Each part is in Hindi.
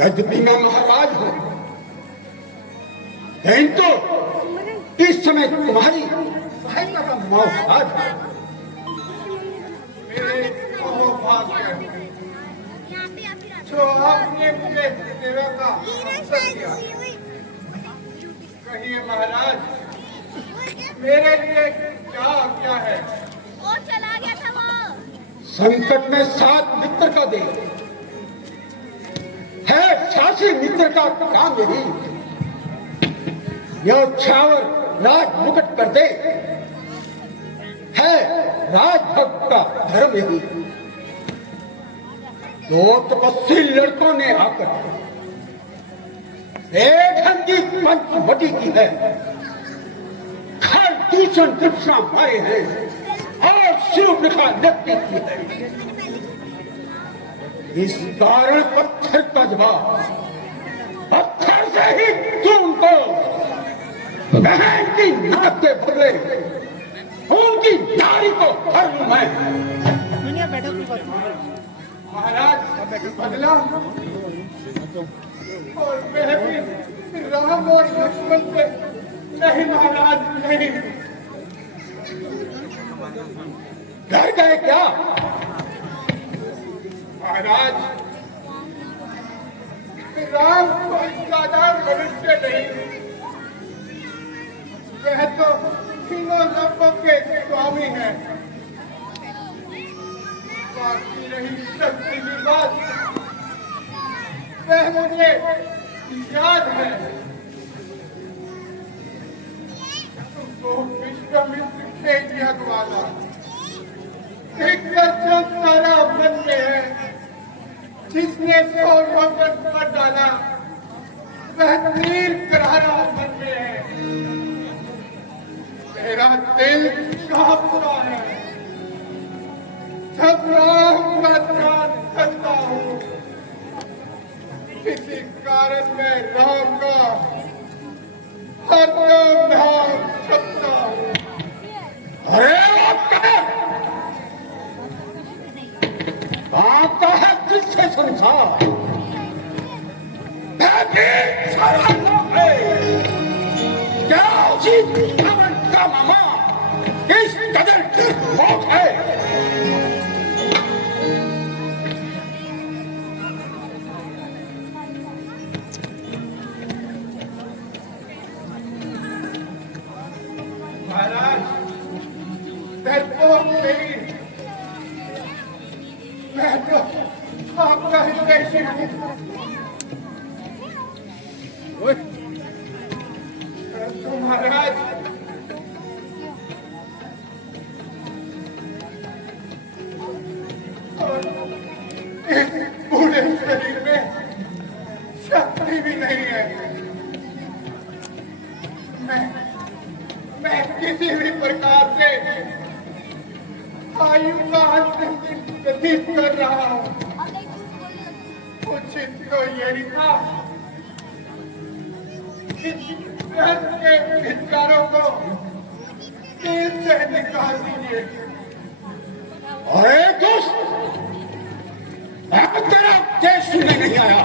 यद्यपि मैं महाराज हूं, किंतु इस समय तुम्हारी सहायता का मोहताज है। मेरे सौभाग्य है जो आपने मुझे सेवा का अवसर दिया। कहिए महाराज, मेरे लिए क्या है? वो चला गया था वो। संकट में साथ मित्र का दे है, सासी मित्र का काम यही। न्यौछावर राज मुकुट कर दे है, राजभक्त का धर्म यही। दो तपस्वी लड़कों ने आकर एक की पंचवटी की है, खर दूषण तृष्णा मारे हैं और शूर्पणखा नृत्य की है। इस कारण पत्थर का जवाब पत्थर से ही तू उनको बहन की नाक के बदले उनकी नारी को हर लूं मैं। महाराज बदला और मैं भी राम और लक्ष्मण से नहीं महाराज, नहीं। डर गए क्या? महाराज, राम कोई साधारण मनुष्य नहीं, वह तो तीनों लोगों के स्वामी है। बाकी रही शक्ति की बात, वह मुझे याद है। तुमको विश्वामित्र खेत वाला एक दर्शन सारा मन में है, जिसने सौरभर पर डाला वह तीर करारा मन में है। मेरा दिल कांप रहा है जब राम का ध्यान करता हूँ। किसी कारण मैं राम का हरदम नाम जपता हूँ। अरे आपका है जिससे संसार सारा नाम है। क्या उसी दुश्मन का मामा इस कदर मौत है? महाराज, डरपोक नहीं, मैं तो आपका हितैषी हूँ। परंतु महाराज, इस पूरे शरीर में शक्ति भी नहीं है। मैं किसी भी प्रकार से आयु का अंतिम दिन व्यतीत कर रहा हूँ। उचित तो यही था कि धर्म के विचारों को दिल से निकाल दीजिए। अरे दोस्त, मैं तेरा देश सुनने नहीं आया।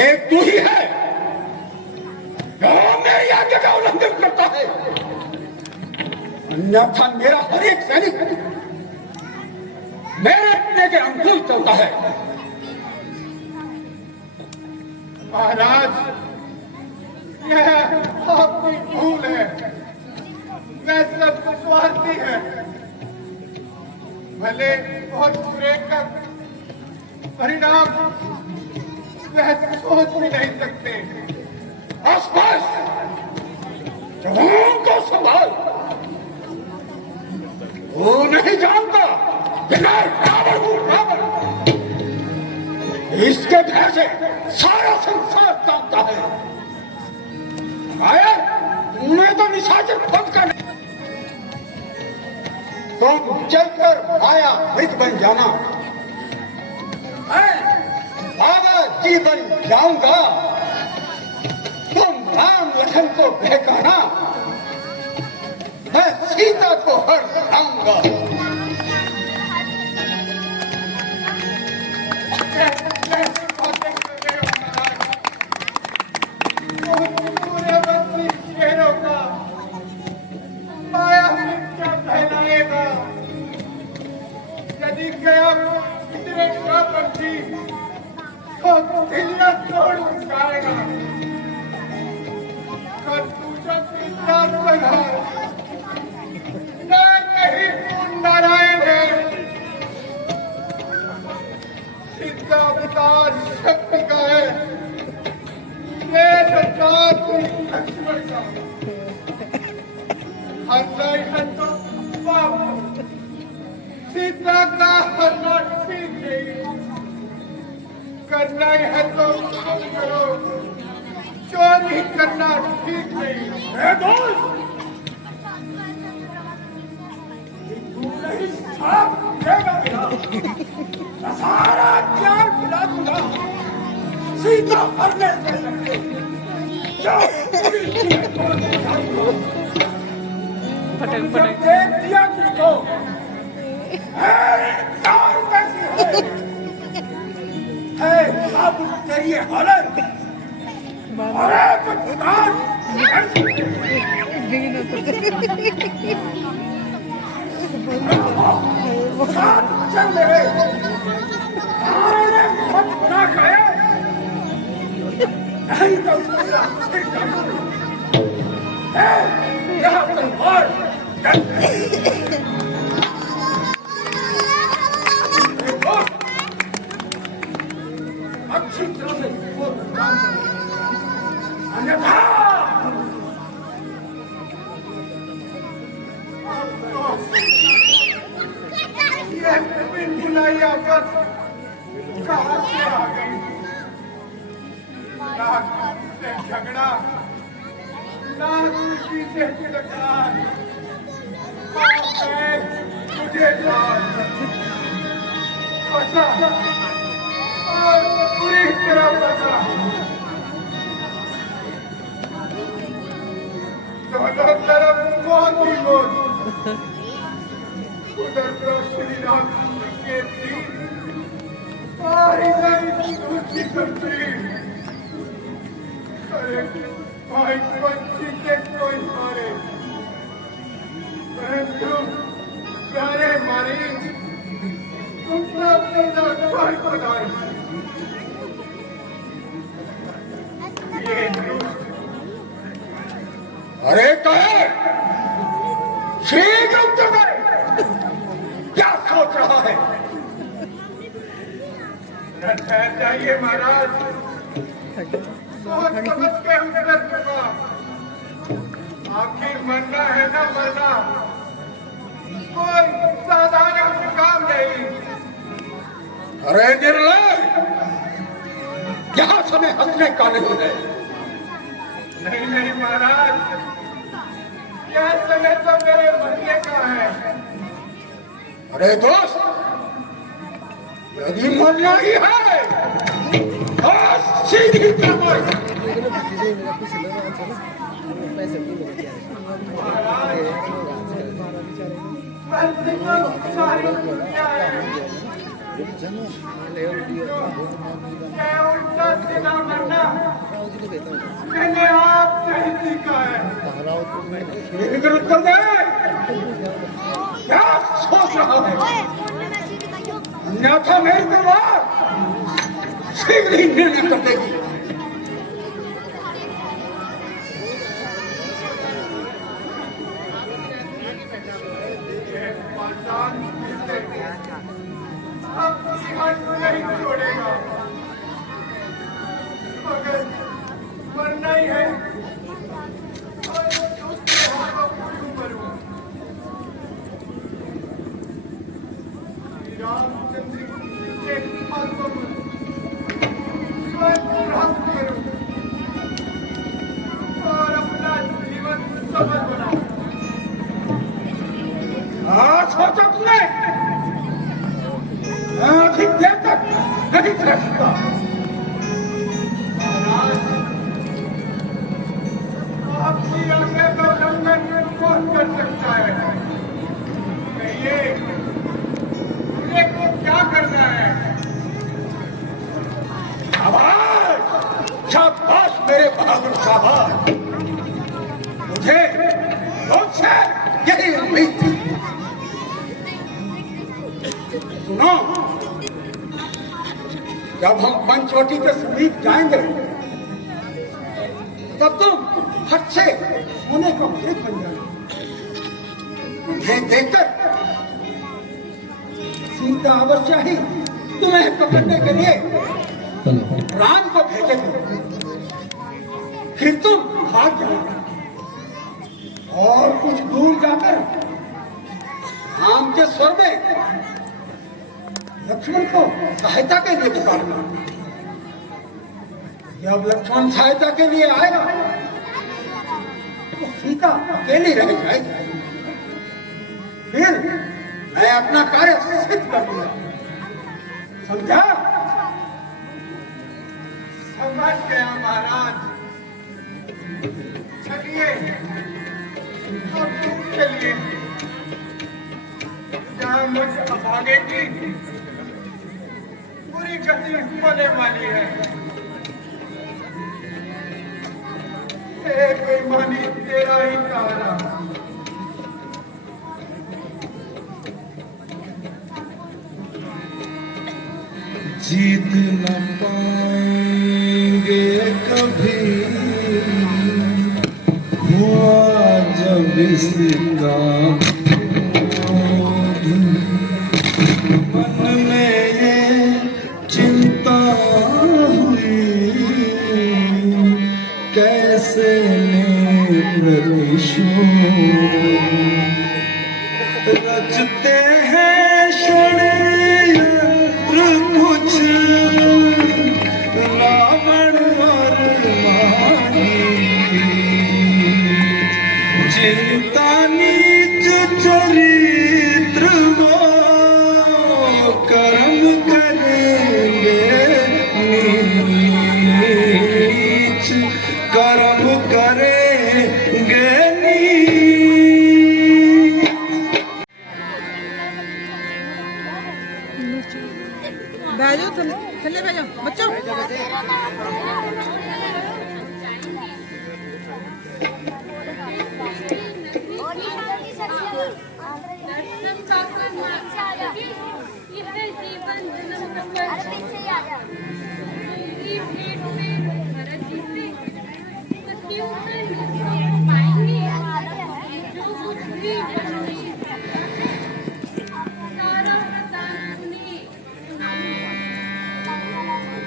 एक तू ही है जो मेरी आज्ञा का उल्लंघन करता है, अन्यथा मेरा हर एक सैनिक मेरे अपने के अनुकूल चलता है। महाराज, यह आपकी भूल है। मैं सब स्वार्थी है, भले और बुरे का परिणाम वह सोच भी नहीं सकते। आसपास जवान को संभाल, वो नहीं जानता बिना रावण हूँ रावण। इसके भय से सारा संसार कांपता है। आया तूने तो निशाचर बंद कर, तुम चलकर आया मृत बन जाना, मैं बाबा जी बन जाऊंगा। तुम राम लखन को बहकाना, मैं सीता को हर आऊंगा। जाएगा। कल पूजा की रात बना नहीं तू नारायण है, इसका अवतार शक्ति का है, ये अवतार लक्ष्मण का हरनाई है तो बाप सीता का हरना ठीक नहीं, करना है तो करो, चोरी करना ठीक नहीं। दोस्त साफ देगा मेरा, मैं सारा ज्ञान भुला दूंगा, सीधा मरने से लगे। जाओ, जब देख दिया तुझको, दारू कैसी है अब तेरी हालत, अरे बदमाश, साथ चल मेरे, अरे मत ना खाए, नहीं तो मेरा सिर काटूंगा। यहाँ तलवार अच्छी तरह से अन्यथा बुलाई आफत कहाँ से आ गई? ना किसी से झगड़ा, ना किसी से टकरार, मुझे बचा और पूरी तरह बचा। दोनों तरफ मौत ही मौत, उधर तो श्री राम के तीर और इधर दूसरी तस्वीर। अरे भाई पंछी के कोई मारे, परंतु प्यारे मारे तुमने अपने दरबार को लाए। अरे कहे शीघ्र उत्तर दे, क्या सोच रहा है? ठहर जाइए महाराज, सोच समझ के उत्तर दूंगा। आखिर मरना है ना मरना, कोई साधारण काम नहीं। अरे निर्लय, यहाँ समय हंसने का नहीं है। नहीं नहीं महाराज, यह समय तो मेरे मरने का है। अरे दोस्त, यदि मरना ही है तो सीधी तरफ सारी दुनिया है, उल्टा सीधा मरना मैंने आपसे ही सीखा है। शीघ्र उत्तर दे, क्या सोच रहा है? अन्यथा मेरी तलवार शीघ्र ही निर्णय कर देगी। नहीं छोड़ेगा, मगर मरना ही है। रामचंद्र के हाथों में स्वयं प्राप्त करूं और अपना जीवन सफल बनाऊं। सोचा तूने अधिक देर तक नहीं रह सकता। आपकी आज्ञा का उल्लंघन कौन कर सकता है? कहिए, मुझे को क्या करना है? शाबाश, शाबाश मेरे बहादुर शाबाश। मुझे तुमसे यही उम्मीद थी। सुनो, जब हम पंचवटी के समीप जाएंगे तब तुम फट से सोने का मृग बन जाओ। ये देखकर सीता अवश्य ही तुम्हें पकड़ने के लिए राम को भेजेगी, फिर तुम भाग जाओ और कुछ दूर जाकर राम के स्वर में लक्ष्मण को सहायता के लिए पुकारना। जब लक्ष्मण सहायता के लिए आएगा तो सीता अकेली रह जाएगी, फिर मैं अपना कार्य सिद्ध कर दूंगा। समझा? समझ गया महाराज। चलिए अब चलिए, जहाँ मुझसे भागे की पूरी गति होने वाली है। बेईमानी तेरा ही सहारा। जीत न पाएंगे कभी, हुआ जब इसका मन में ये चिंता हुई, कैसे रचते हैं षड्यंत्र कुछ रावण और माही, चिंता नीच चरित्र वो कर्म करेंगे नीच, कर्म करेंगे बैठो थल्ले बैठो बच्चों।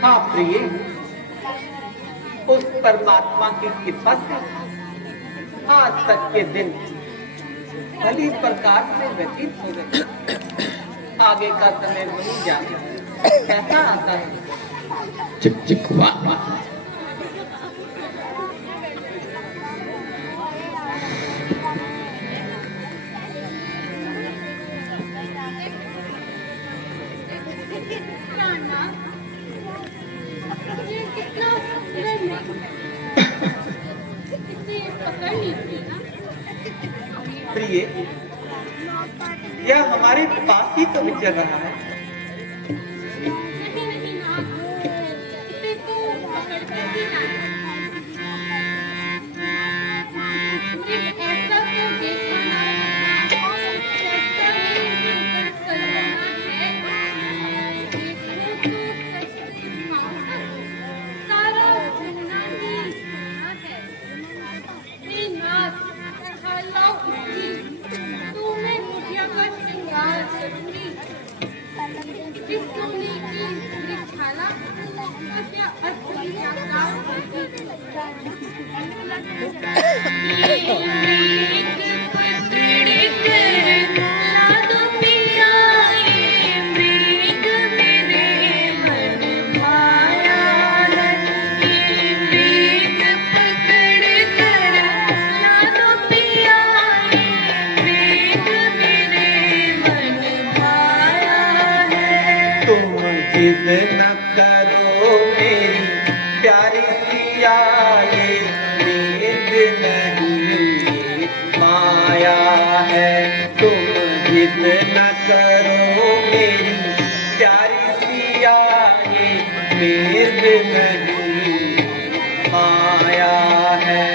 हाँ प्रिय, उस परमात्मा की कृपा से आज तक के दिन भली प्रकार से व्यतीत हो गए। आगे का समय नहीं जाने कैसा आता है। चिक चिक वाह वाह। प्रिय, यह हमारे पास ही तो विचर रहा है। जिद न करो मेरी प्यारी सिया, ये नींद नहीं माया है। तुम जिद न करो मेरी प्यारी सिया, ये नींद नहीं माया है।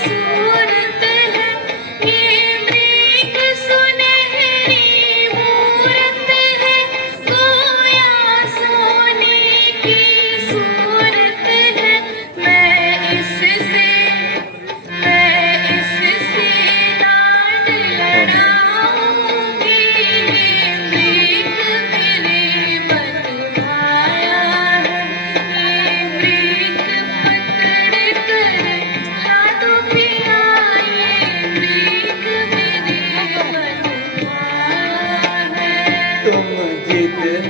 सूरत है, ये मृग सुनहरी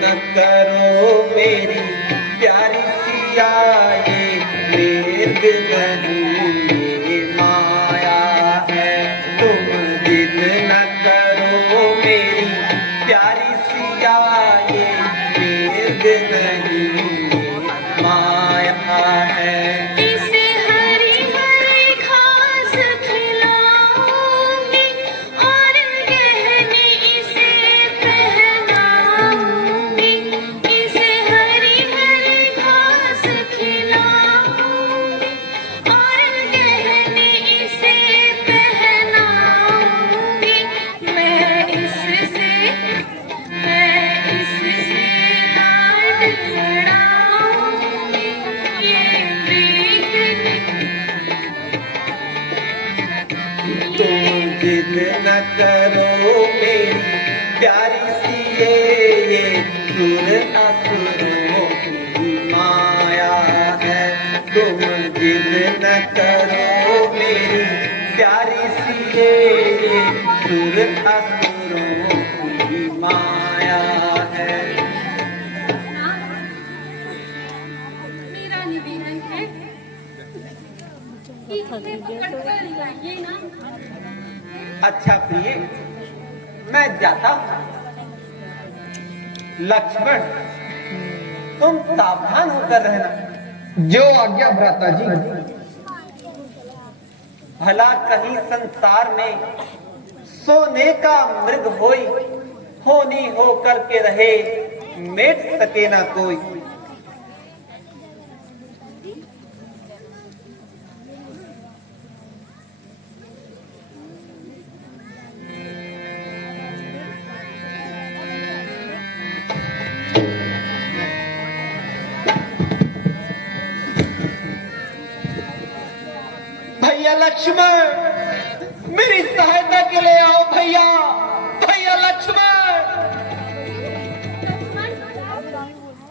न करो मेरी प्यारी सिया, ये प्रेत नहीं ये माया है। तुम जिद न करो मेरी प्यारी सिया, ये प्रेत नहीं ये माया है। इसे हरी हरी घास खिलाऊंगी और गहने इसे पहनाऊंगी। इसे हरी हरी घास खिलाऊंगी और गहने इसे पहनाऊंगी। मैं इससे गांठ लड़ाऊंगी। ये प्रीत तुम जिद न करो मेरी प्यारी सी, ये सुर असुरों की माया है। तुम जिद न करो मेरी प्यारी सी, ये सुर असुरों की माया है। मेरा निवेदन है कि इसे पकड़कर लाइए ना। अच्छा प्रिय, मैं जाता हूँ। लक्ष्मण, तुम सावधान होकर रहना। जो आज्ञा भ्राता जी। भला कहीं संसार में सोने का मृग होई, होनी हो करके रहे, मेट सके ना कोई। भैया लक्ष्मण, मेरी सहायता के लिए आओ भैया। भैया लक्ष्मण।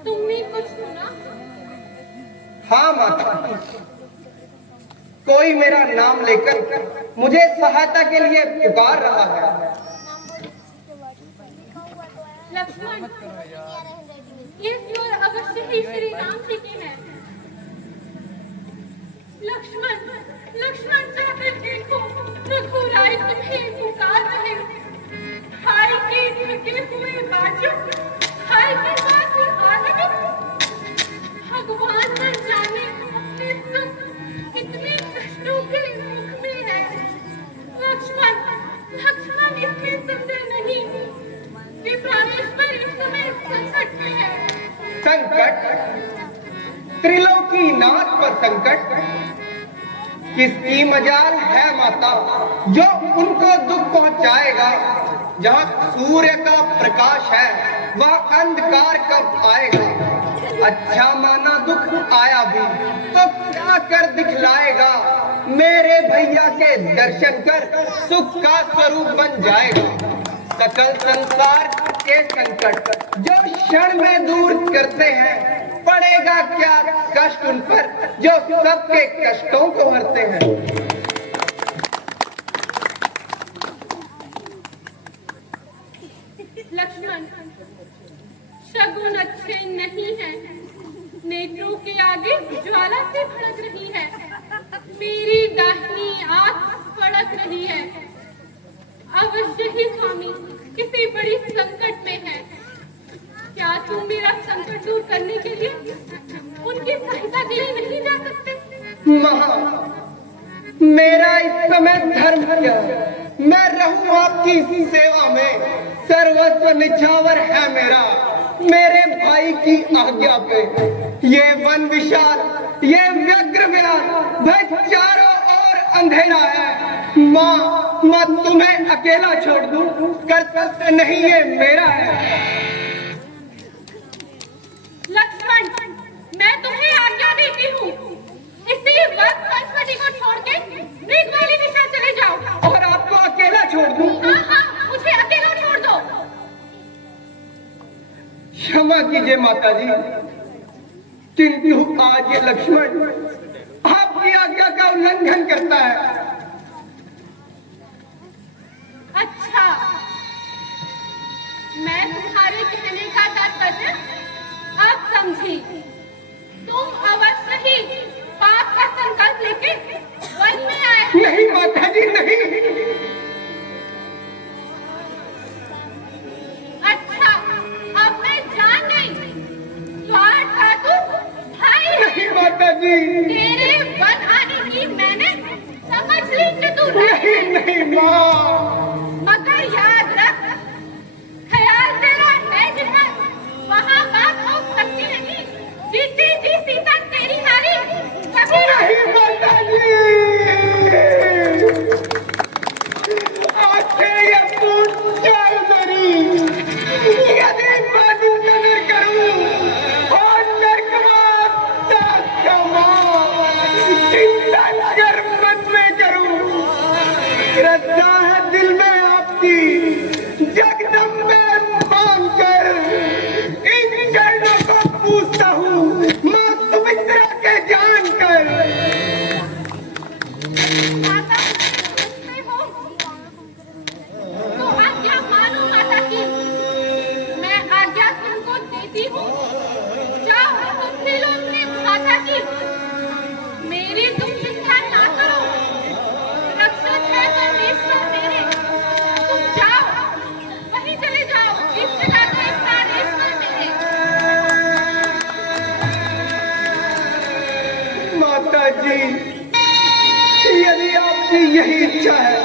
तुमने कुछ सुना? हाँ माता, कोई मेरा नाम लेकर मुझे सहायता के लिए पुकार रहा है। लक्ष्मण, ये स्वर अवश्य ही श्री राम जी के हैं। लक्ष्मण, लक्ष्मण जाकर देखो, रघुराय तुम्हें पुकार रहे। हाय के थके हुए बाजू, हाय के बाजू आदमी। भगवान न जाने अपने सुख कितने कष्टों के मुख में है। लक्ष्मण, लक्ष्मण इसमें संदेह नहीं कि प्राणेश्वर इस समय संकट में है। संकट? त्रिलोकीनाथ पर संकट? किसकी मजाल है माता जो उनको दुख पहुंचाएगा? जहाँ सूर्य का प्रकाश है वह अंधकार कब आएगा? अच्छा माना दुख आया भी तो क्या कर दिखलाएगा? मेरे भैया के दर्शन कर सुख का स्वरूप बन जाएगा। सकल संसार के संकट जो क्षण में दूर करते हैं, पड़ेगा क्या कष्ट उन पर जो सबके कष्टों को हरते हैं। लक्ष्मण, शगुन अच्छे नहीं है। नेत्रों के आगे ज्वाला से भड़क रही है। मेरी दाहिनी आंख फड़क रही है। अवश्य ही स्वामी किसी बड़ी संकट में है। क्या तुम मेरा संकट दूर करने के लिए उनकी सहायता के लिए नहीं जा सकते? मेरा इस समय धर्म क्या? मैं रहूं आपकी सेवा में। सर्वस्व निछावर है मेरा मेरे भाई की आज्ञा पे। ये वन विशाल, ये व्यग्र व्याल, भाई चारों ओर अंधेरा है। माँ तुम्हें अकेला छोड़ दूं, कर्तव्य नहीं ये मेरा है। लक्ष्मण, मैं तुम्हें आज्ञा देती हूँ, इसी वक्त पंचवटी को छोड़ के मृग वाली दिशा चले जाओ। और आपको अकेला छोड़ दूं? हाँ हाँ, मुझे अकेला छोड़ दो। क्षमा कीजिए माता जी, किंतु आज ये लक्ष्मण आपकी आज्ञा का उल्लंघन करता है। अच्छा, मैं तुम्हारे कहने का तात्पर्य कन्या, अब समझी। तुम अवश्य ही पाप का संकल्प लेके वन में आए। नहीं माता जी, नहीं। अच्छा, अब मैं जान गई। स्वार्थ का तू भाई नहीं माता जी। तेरे वन आने की मैंने समझ ली चतुराई। नहीं नहीं माँ। मगर याद रख, ख्याल तेरा है जिधर, वहाँ बात हो सकती नहीं। जीती जी सीता तेरी नारी कभी नहीं माता जी। आखे ये पूछ जाए मेरी, यदि मैं नजर करूं और नरकवास चिंता नगर मन में करूं। श्रद्धा है दिल में आपकी, जगदम्बे मानकर इन चरणों को पूछता हूँ, माँ सुमित्रा के जानकर। माता पूछते हो तो आज्ञा मानो माता की। मैं आज्ञा तुमको देती हूँ, जाओ तुम भी लो अपने माता की। मेरी तुम चिंता ना करो, रक्षक है परमेश्वर मेरे। तुम जाओ, वहीं चले जाओ, इस जगह को प्राणेश्वर मेरे। माता जी, यदि आपकी यही इच्छा है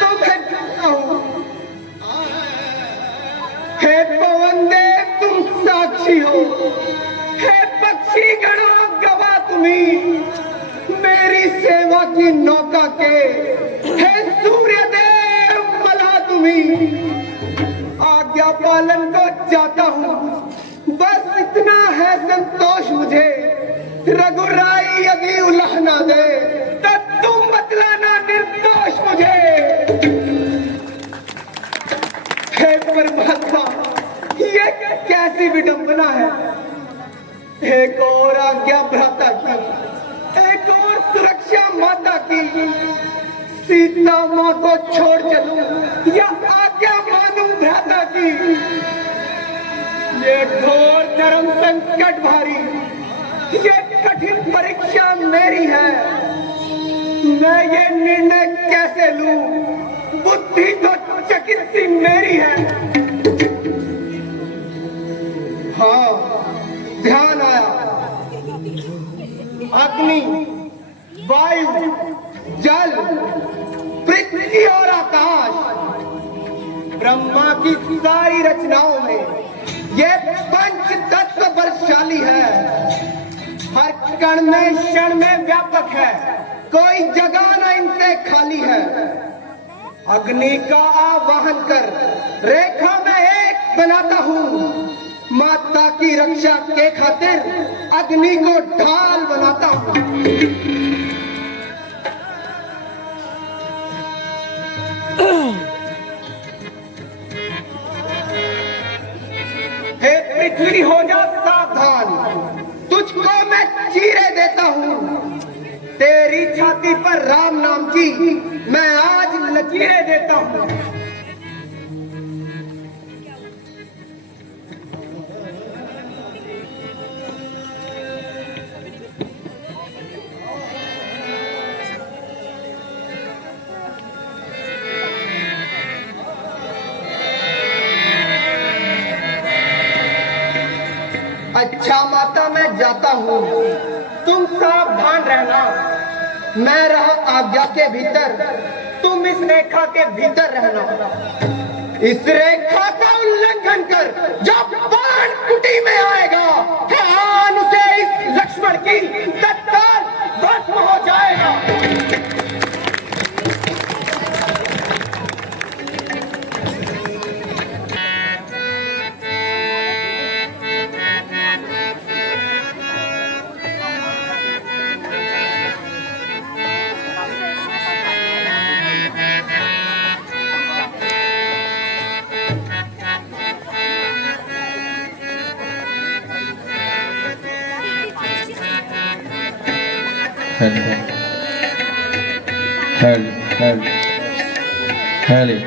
तो मैं जाता हूँ। हे पवन देव तुम साक्षी हो, हे पक्षी गणों गवाह तुम्ही, मेरी सेवा की नौका के हे सूर्य देव मल्लाह तुम्ही। आज्ञा पालन को जाता हूँ, बस इतना है संतोष मुझे। रघुराई यदि उल्लाह ना दे तब तुम बतलाना निर्दोष मुझे। हे परमात्मा, ये कैसी विडंबना है। एक और आज्ञा भ्राता की, एक और सुरक्षा माता की। सीता माँ को छोड़ चलूं या आज्ञा मानूं भ्राता की। ये घोर धर्म संकट भारी, ये कठिन परीक्षा मेरी है। मैं ये निर्णय कैसे लूं, बुद्धि तो चकित सी मेरी है। हाँ, ध्यान आया। अग्नि, वायु, जल, पृथ्वी और आकाश, ब्रह्मा की सारी रचनाओं में ये पंच तत्व बलशाली है। हर कण में क्षण में व्यापक है, कोई जगह न इनसे खाली है। अग्नि का आवाहन कर रेखा में एक बनाता हूँ। माता की रक्षा के खातिर अग्नि को ढाल बनाता हूँ। हे पृथ्वी हो जा सावधान, तुझको मैं चीरे देता हूँ। तेरी छाती पर राम नाम की मैं आज लकीरें देता हूँ। अच्छा माता, मैं जाता हूँ, तुम सावधान रहना। मैं रहा आज्ञा के भीतर, तुम इस रेखा के भीतर रहना। इस रेखा का उल्लंघन कर जब बाण कुटी में आएगा, ध्यान से इस लक्ष्मण की तत्काल भस्म हो जाएगा। Heli.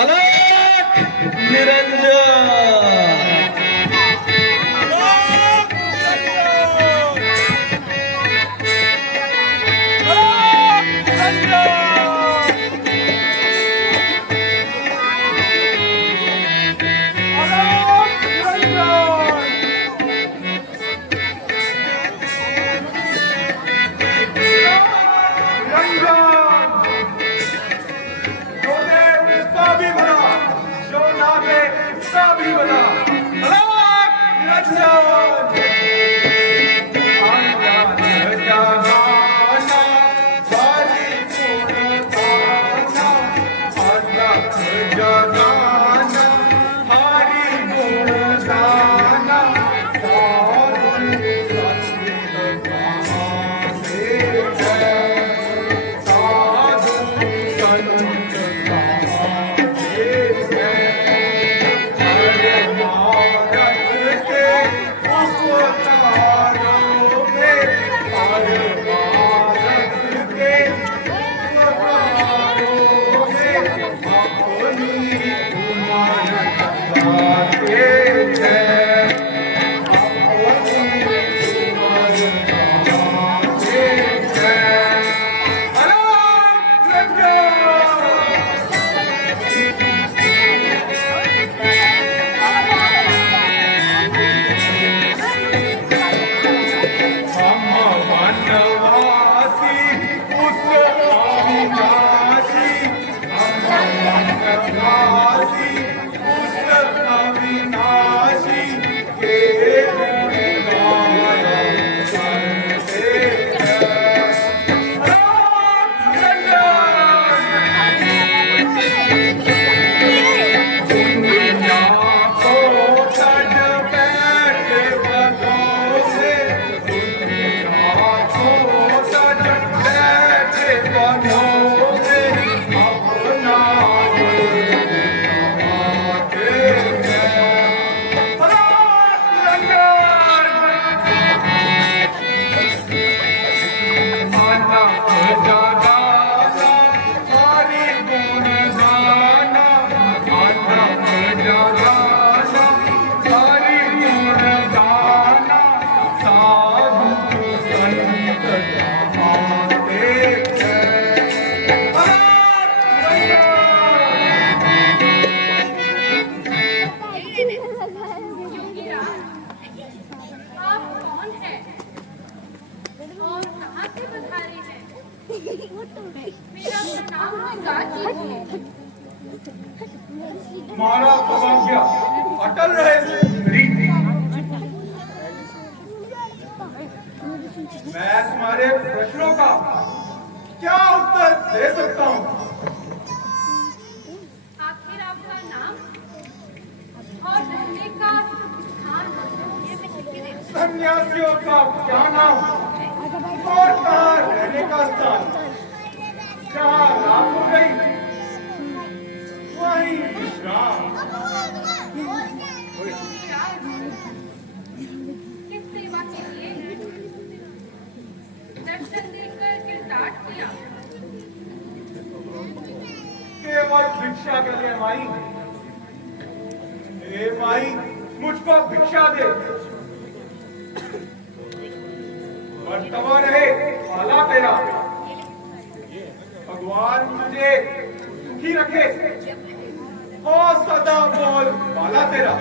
अलख निरंजन मारा सौभाग्य अटल रहे। मैं तुम्हारे प्रश्नों का क्या उत्तर दे सकता हूँ? आखिर आपका नाम और रहने का स्थान? सन्यासियों का क्या नाम और कहाँ रहने का स्थान? जहाँ रात हो गई वहीं विश्राम। किस सेवा के लिए दर्शन देकर गिरदाट किया? केवल भिक्षा के लिए माई। हे माई, मुझको भिक्षा दे। बर्तवा रहे पाला तेरा। भगवान मुझे सुखी रखे और सदा बोल वाला तेरा।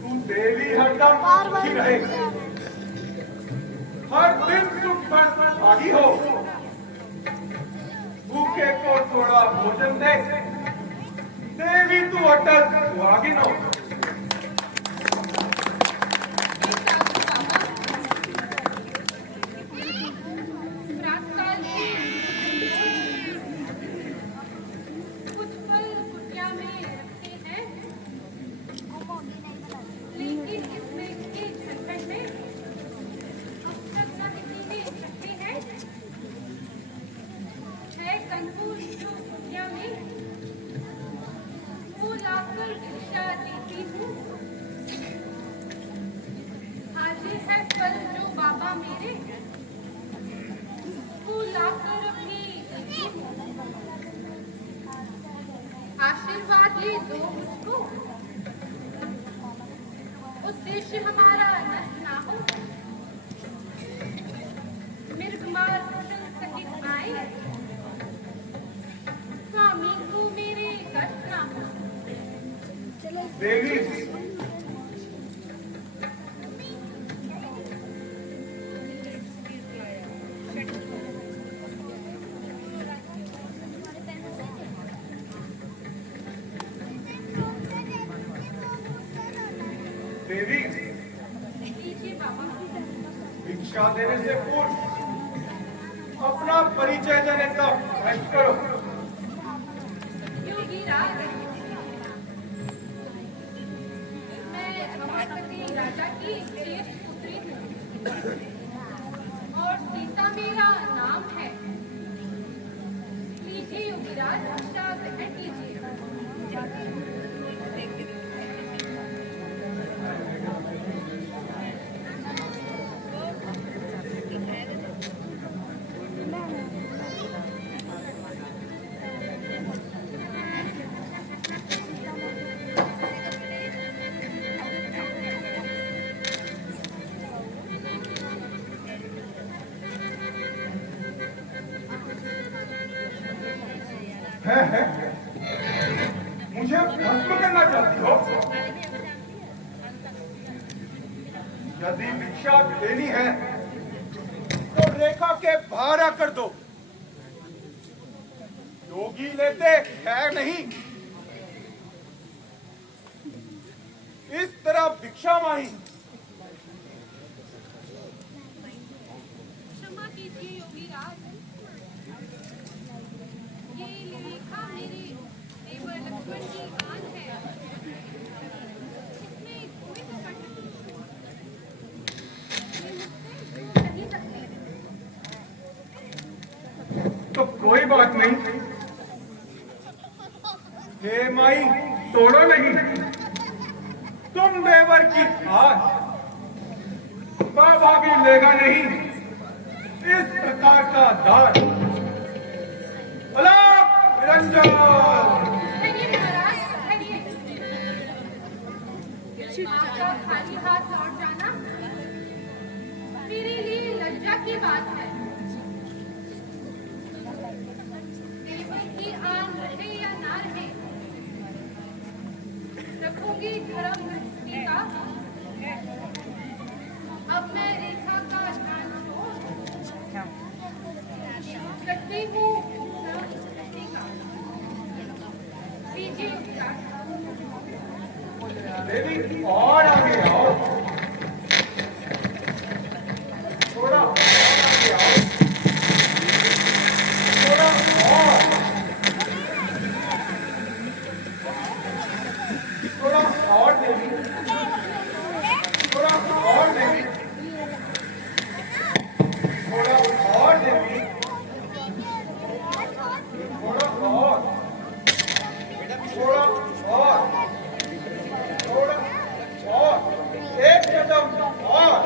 तू देवी हरदम सुखी रहे, हर दिन सुख पर भागी हो। भूखे को थोड़ा भोजन दे, देवी तू अटल सुहागिन हो। प्रातःकाल कुछ फल कुटिया में रखते हैं, लेकिन इसमें एक झटपट में अब तक न किसी ने रखते हैं। है कंकूर जो कुटिया में वो लाकर भिक्षा दी आशीर्वाद ले दो मुझको, उद्देश्य हमारा नष्ट ना हो। मृगमार्ग सहित आए, स्वामी को मेरे कष्ट ना हो। देवी, देवी, लीजिए बाबा। भिक्षा देने से पूर्व अपना परिचय देने का प्रश्न करो। योगी राज, मैं रमापति राजा की श्रेष्ठ पुत्री हूँ और सीता मेरा नाम है। लीजिए योगी राज, भिक्षा ग्रहण कीजिए। है मुझे भस्म करना चाहती हो? यदि भिक्षा लेनी है तो रेखा के बाहर आकर दो। योगी लेते है नहीं, इस तरह भिक्षा मांगी। क्षमा कीजिए योगी राज, ये लेखा मेरे देवर लक्ष्मण की आन है। इसमें कोई कपट नहीं सकती। तो कोई बात नहीं। हे माई, तोड़ो नहीं। तुम देवर की हाथ बाबा भी लेगा नहीं इस प्रकार का दान। अलाप निरंजन। धन्य महाराज, धन्य। आपका खाली हाथ लौट जाना मेरे लिए लज्जा की बात है। देवर की आन रहे या ना रहे, रखूंगी धर्म गृहस्थी का। अब मैं रेखा का ध्यान छोड़ करती हूँ धर्म गृहस्थी का। लीजिए उपचार। देवी, और आगे आओ। थोड़ा और आगे आओ। थोड़ा और। थोड़ा और देवी। थोड़ा और देवी। थोड़ा और देवी। थोड़ा और। थोड़ा और। थोड़ा और। एक कदम और।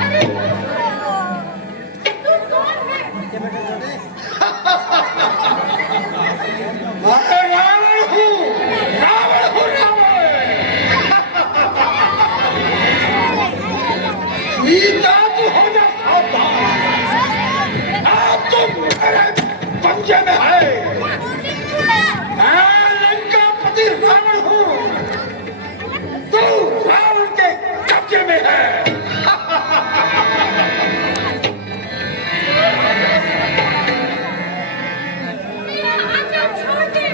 अरे तू कौन है? मैं रावण हूँ, रावण हूँ, रावण। सीता तू हो जा सावधान, अब तुम मेरे पंजे में है। मैं लंकापति रावण हूँ, तू रावण के कब्जे में है। मेरा आंचल छोड़ दे।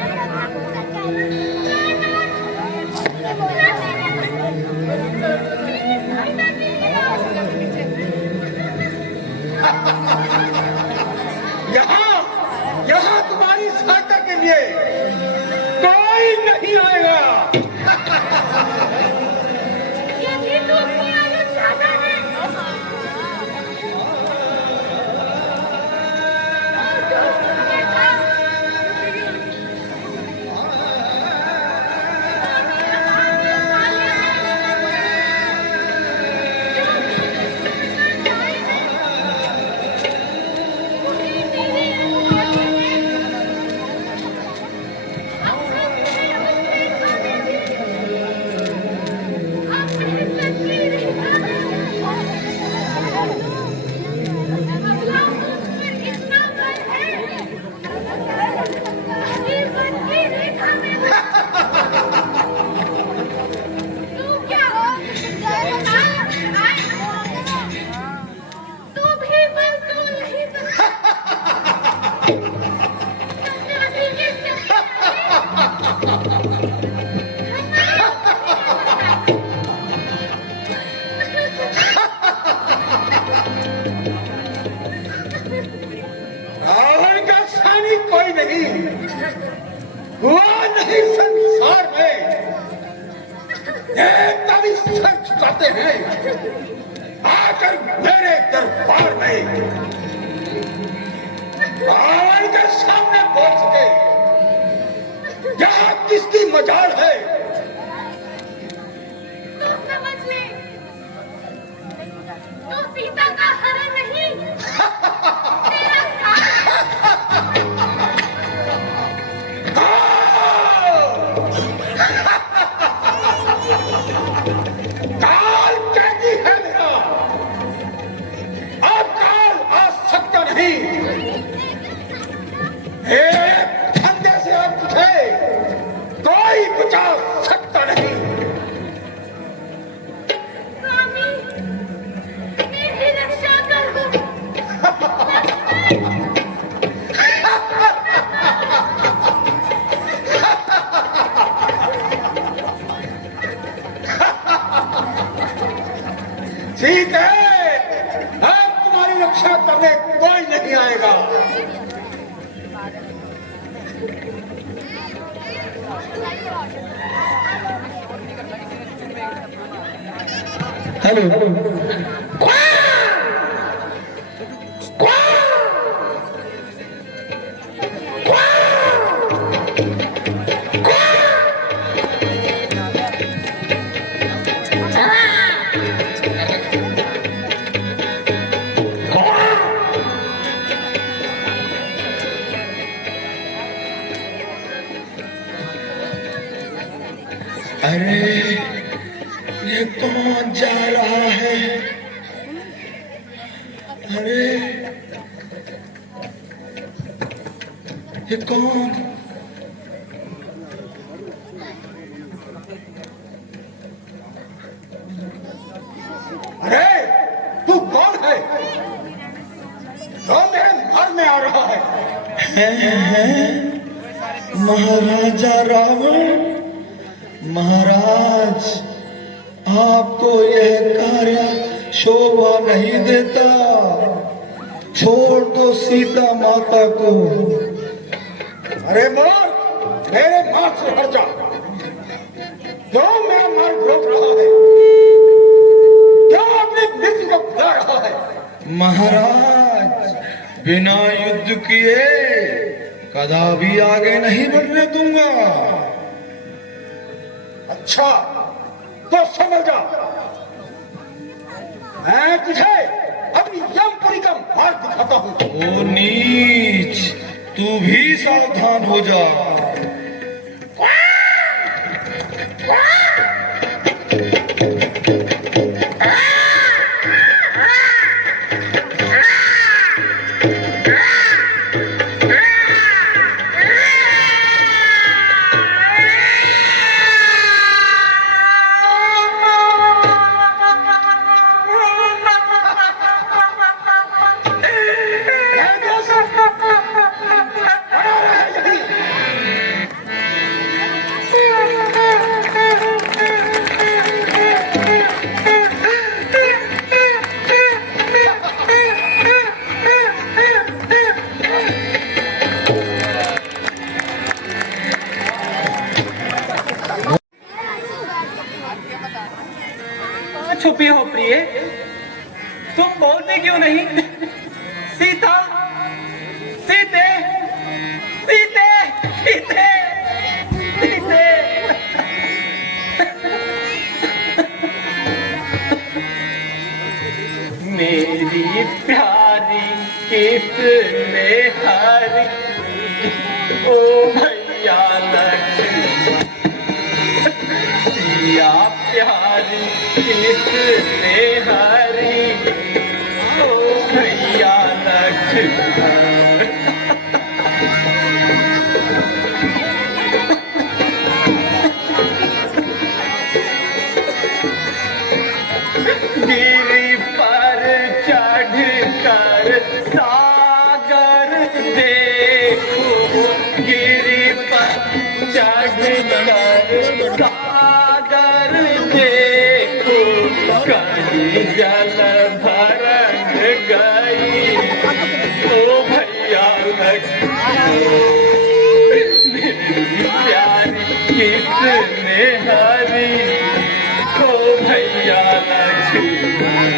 यहाँ यहाँ तुम्हारी सहायता के लिए कोई नहीं आएगा। यदि तू अपनी आयु चाहता है एक कभी सर झुकाते हैं आकर मेरे दरबार में रावण के सामने बोल सके यहाँ किसकी मजाल है। तो समझ ले, तो सीता का हरण नहीं, तेरा काल कहती है मेरा, अब काल आ सकता नहीं। एक फंदे से अब तुझे कोई बचा सकता नहीं। स्वामी, मेरी रक्षा कर दो। ठीक है, अब तुम्हारी रक्षा करने कोई नहीं आएगा। हेलो अरे ये कौन जा रहा है? अरे ये कौन? अरे तू कौन है जो मेरे घर में आ रहा है? महाराजा रावण, महाराज आपको यह कार्य शोभा नहीं देता। छोड़ दो सीता माता को। अरे मोर, मेरे मार्ग से हट जा। क्यों मेरा मार्ग रोक रहा है? क्यों अपनी मृत्यु को बुला रहा है? महाराज बिना युद्ध किए कदापि आगे नहीं बढ़ने दूंगा। अच्छा तो समझ जा, मैं तुझे अपनी यमपुरी का मार्ग दिखाता हूँ। ओ नीच, तू भी सावधान हो जा। छुपी हो प्रिय, तुम बोलते क्यों नहीं? सीता, सीते, सीते, सीते, सीते। मेरी प्यारी किसने हरी, ओ भैया लक्ष्मण, या प्यारी किसने हरी, ओ भैया लक्ष्मण। गिरी पर चढ़कर सागर देखो, गिरी पर चढ़कर सागर देखो, कहीं जल भरन गई, ओ भैया लक्ष्मण। मेरी प्यारी किसने हरी, भैया लक्ष्मण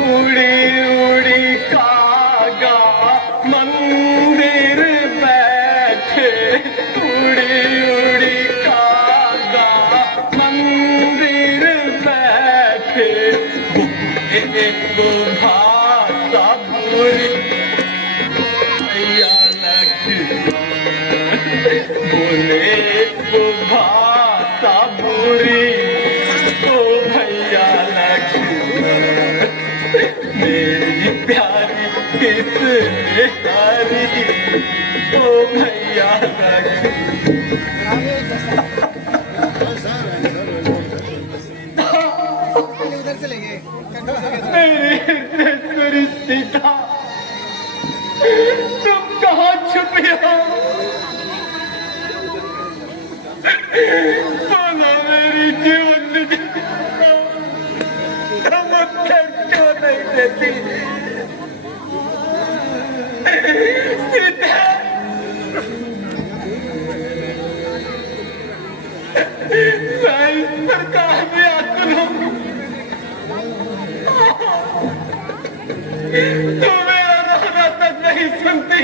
उड़ी उड़ी कागा मंदिर बैठे, उड़ी उड़ी कागा मंदिर बैठे, वो भाषा बुरी भैया लक्ष्मण बोले, वो भाषा बुरी ओ भैया लक्ष्मण मेरी प्यारी किसने हारी ओ भैया उधर से लेंगे मेरी सीता तुम कहाँ छुपी हो? बोलो मेरी जीवन तुम उत्तर क्यों नहीं देती? सीता मैं इस प्रकार में आकुल हूँ, तू मेरा रोना तक नहीं सुनती।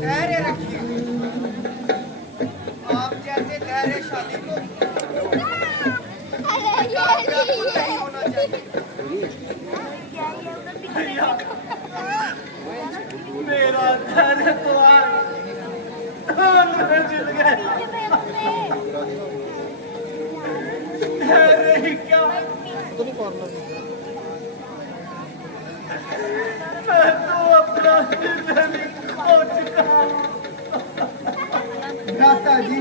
धैर्य रखिए। आप जैसे धैर्यशाली को व्याकुल नहीं होना चाहिए। मेरा धैर्य तो मिल गया, धैर्य ही क्या, मैं तो अपना दिल खो चुका। भ्राता जी